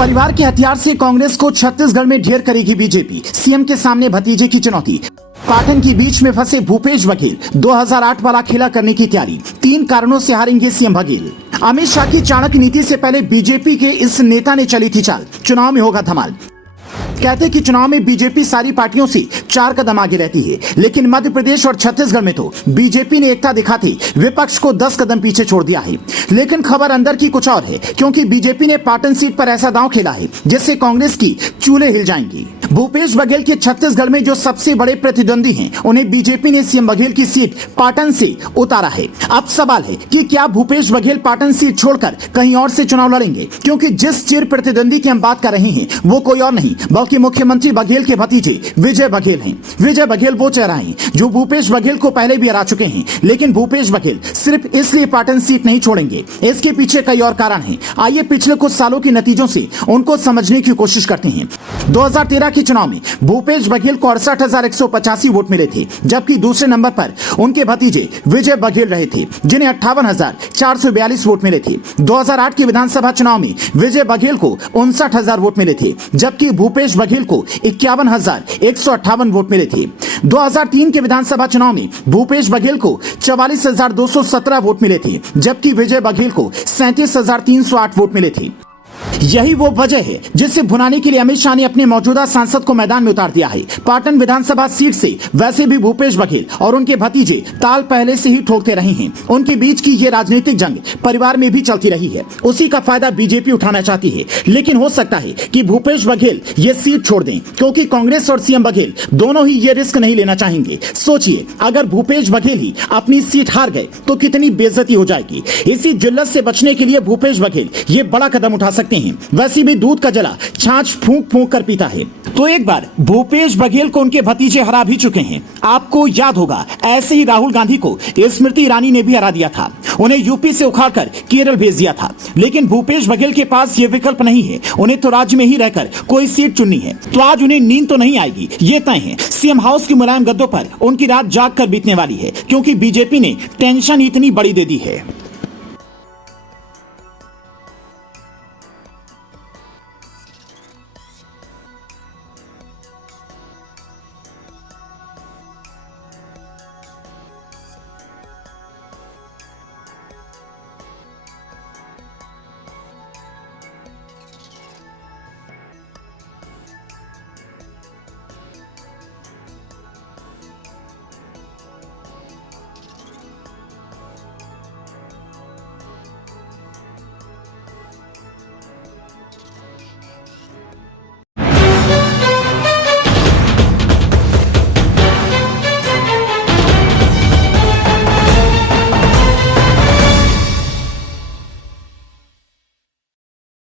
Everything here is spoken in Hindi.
परिवार के हथियार से कांग्रेस को छत्तीसगढ़ में ढेर करेगी बीजेपी। सीएम के सामने भतीजे की चुनौती। पाटन की बीच में फंसे भूपेश बघेल 2008 वाला खेला करने की तैयारी। 3 कारणों से हारेंगे सीएम बघेल। अमित शाह की चाणक्य नीति से पहले बीजेपी के इस नेता ने चली थी चाल, चुनाव में होगा धमाल। कहते कि चुनाव में बीजेपी सारी पार्टियों से 4 कदम आगे रहती है, लेकिन मध्य प्रदेश और छत्तीसगढ़ में तो बीजेपी ने एकता दिखाते विपक्ष को 10 कदम पीछे छोड़ दिया है। लेकिन खबर अंदर की कुछ और है, क्योंकि बीजेपी ने पाटन सीट पर ऐसा दांव खेला है जिससे कांग्रेस की चूल्हे हिल जाएंगी। भूपेश बघेल के छत्तीसगढ़ में जो सबसे बड़े प्रतिद्वंदी हैं, उन्हें बीजेपी ने सीएम बघेल की सीट पाटन से उतारा है। अब सवाल है कि क्या भूपेश बघेल पाटन सीट छोड़कर कहीं और से चुनाव लड़ेंगे, क्योंकि जिस चिर प्रतिद्वंदी की हम बात कर रहे हैं वो कोई और नहीं बल्कि मुख्यमंत्री बघेल के भतीजे विजय बघेल हैं। विजय बघेल वो चेहरा हैं जो भूपेश बघेल को पहले भी हरा चुके हैं, लेकिन भूपेश बघेल सिर्फ इसलिए पाटन सीट नहीं छोड़ेंगे, इसके पीछे कई और कारण हैं। आइए पिछले कुछ सालों के नतीजों से उनको समझने की कोशिश करते हैं। 2013 के चुनाव में भूपेश बघेल को 68,185 वोट मिले थे, जबकि दूसरे नंबर पर उनके भतीजे विजय बघेल रहे थे, जिन्हें 58,442 वोट मिले थे। 2008 के विधानसभा चुनाव में विजय बघेल को 59,000 वोट मिले थे, जबकि भूपेश बघेल को 51,158 वोट मिले थे। 2003 के विधानसभा चुनाव में भूपेश बघेल को 44,217 वोट मिले थे, जबकि विजय बघेल को 37,308 वोट मिले थे। यही वो वजह है जिसे भुनाने के लिए अमित शाह ने अपने मौजूदा सांसद को मैदान में उतार दिया है। पाटन विधानसभा सीट से वैसे भी भूपेश बघेल और उनके भतीजे ताल पहले से ही ठोकते रहे हैं। उनके बीच की ये राजनीतिक जंग परिवार में भी चलती रही है, उसी का फायदा बीजेपी उठाना चाहती है। लेकिन हो सकता है कि भूपेश बघेल ये सीट छोड़ दें, क्योंकि कांग्रेस और सीएम बघेल दोनों ही ये रिस्क नहीं लेना चाहेंगे। सोचिए, अगर भूपेश बघेल ही अपनी सीट हार गए तो कितनी बेइज्जती हो जाएगी। इसी जिल्लत से बचने के लिए भूपेश बघेल ये बड़ा कदम उठा सकते हैं। वैसे भी दूध का जला छाछ फूंक फूंक कर पीता है, तो एक बार भूपेश बघेल को उनके भतीजे हरा भी चुके हैं। आपको याद होगा, ऐसे ही राहुल गांधी को स्मृति ईरानी ने भी हरा दिया था, उन्हें यूपी से उखाड़कर केरल भेज दिया था। लेकिन भूपेश बघेल के पास ये विकल्प नहीं है, उन्हें तो राज्य में ही रहकर कोई सीट चुननी है। तो आज उन्हें नींद तो नहीं आएगी, ये तय है। सीएम हाउस के मुलायम गद्दों पर उनकी रात जाग कर बीतने वाली है, क्योंकि बीजेपी ने टेंशन इतनी बड़ी दे दी है।